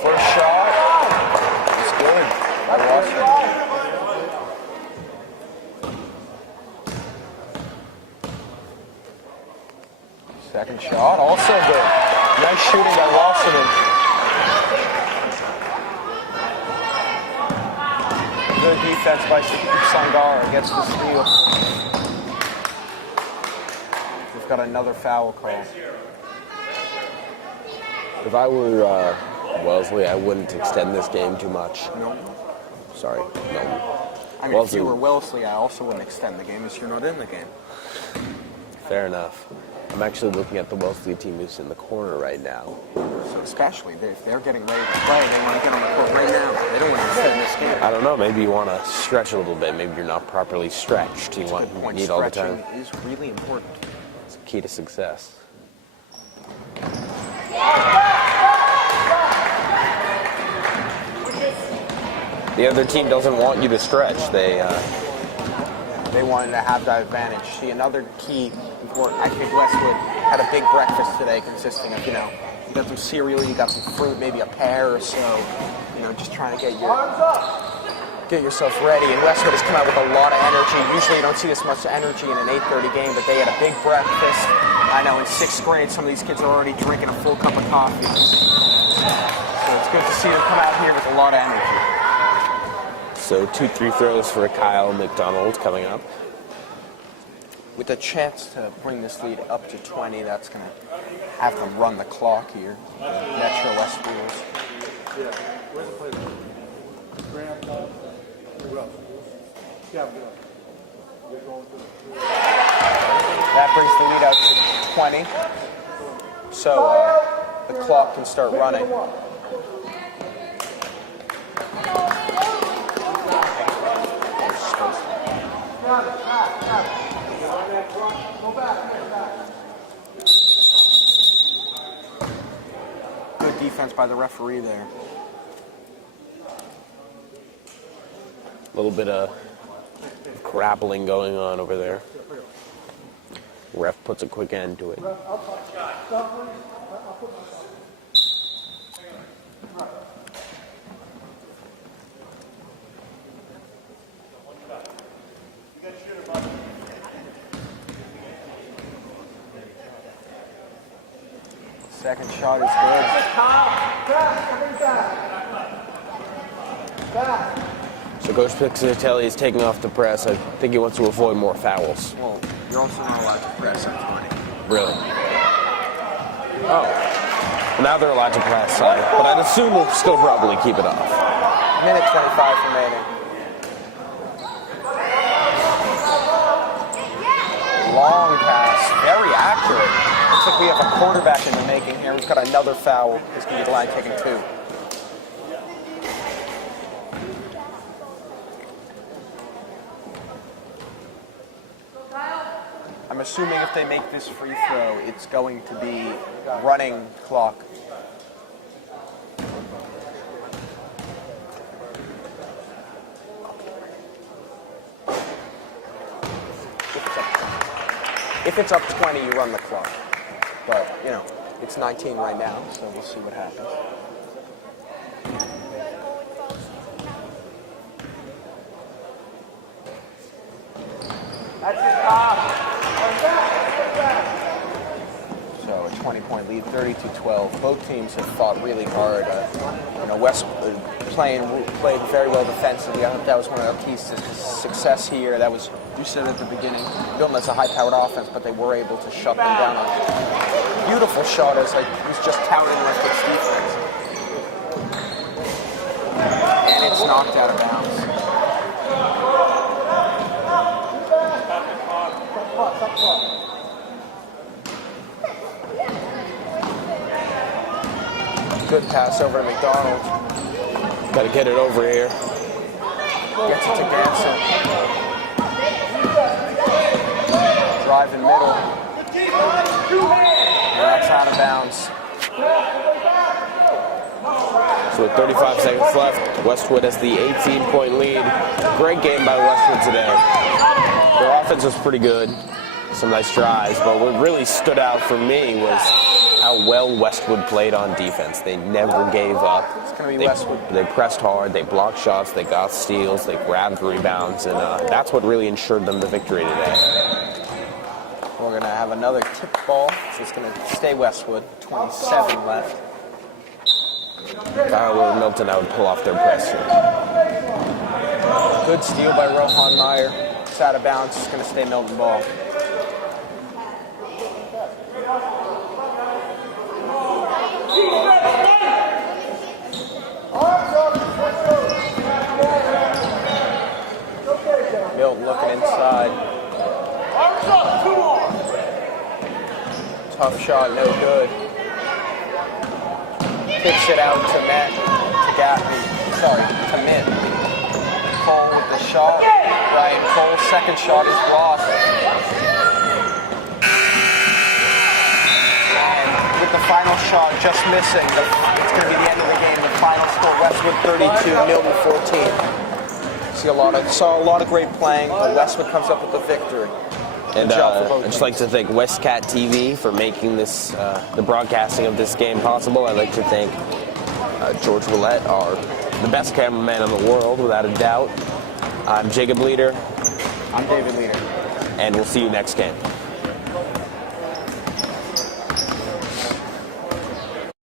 First shot is good. Second shot, also good. Nice shooting by Wasserman. Good defense by Sangara. Gets the steal. We've got another foul call. If I were Wellesley, I wouldn't extend this game too much. No. Sorry, no. I mean, if you were Wellesley, I also wouldn't extend the game as you're not in the game. Fair enough. I'm actually looking at the Wellesley team who's in the corner right now. So especially if they're getting ready to play, they want to get on the court right now. They don't want to extend this game. I don't know. Maybe you want to stretch a little bit. Maybe you're not properly stretched. You need all the time. Stretching is really important. It's the key to success. The other team doesn't want you to stretch. They wanted to have that advantage. See, another key important. I think Westwood had a big breakfast today, consisting of, you got some cereal, you got some fruit, maybe a pear or so. Just trying to get yourself ready. And Westwood has come out with a lot of energy. Usually you don't see this much energy in an 8:30 game, but they had a big breakfast. I know in 6th grade, some of these kids are already drinking a full cup of coffee. So it's good to see them come out here with a lot of energy. So 2 free throws for Kyle McDonald coming up. With a chance to bring this lead up to 20, that's going to have them run the clock here. Metro West Wheels. Where's the play? Graham, That brings the lead out to 20. So the clock can start running. Good defense by the referee there. A little bit of grappling going on over there. Ref puts a quick end to it. Second shot is good. So Coach Piscatelli is taking off the press. I think he wants to avoid more fouls. Well, you're also not allowed to press at 20. Really? Oh. Well, now they're allowed to press, but I'd assume we'll still probably keep it off. Minute 25 remaining. Long pass, very accurate. Looks like we have a quarterback in the making here. We've got another foul. This can be the line taking 2. I I'm assuming if they make this free throw, it's going to be running clock. If it's up 20, you run the clock. But, you know, it's 19 right now, so we'll see what happens. So a 20-point lead, 32-12. Both teams have fought really hard. Westwood played very well defensively. I think that was one of the keys to success here. That was, you said at the beginning, Milton has a high-powered offense, but they were able to shut them down. A beautiful shot as he was just touting Westwood's defense. And it's knocked out of bounds. Good pass over to McDonald. Got to get it over here. Gets it to Ganson. Drive in middle. And that's out of bounds. So with 35 seconds left, Westwood has the 18-point lead. Great game by Westwood today. Their offense was pretty good. Some nice drives, but what really stood out for me was how well Westwood played on defense. They never gave up. It's going to be Westwood. They pressed hard, they blocked shots, they got steals, they grabbed rebounds, and that's what really ensured them the victory today. We're going to have another tip ball, so it's going to stay Westwood. 27 left. If I were Milton, I would pull off their press here. Good steal by Rohan Meyer. It's out of bounds. It's going to stay Milton ball. Milton looking inside. Tough shot, no good. Kicks it out to Matt, to Mint. Cole with the shot. Ryan Cole's second shot is blocked. And with the final shot just missing, it's going to be the end of the game. The final score, Westwood 32, Milton 14. Saw a lot of great playing, but Westwood comes up with the victory. And I'd just like to thank Westcat TV for making this the broadcasting of this game possible. I'd like to thank George Willett, the best cameraman in the world, without a doubt. I'm Jacob Leader. I'm David Leader. And we'll see you next game.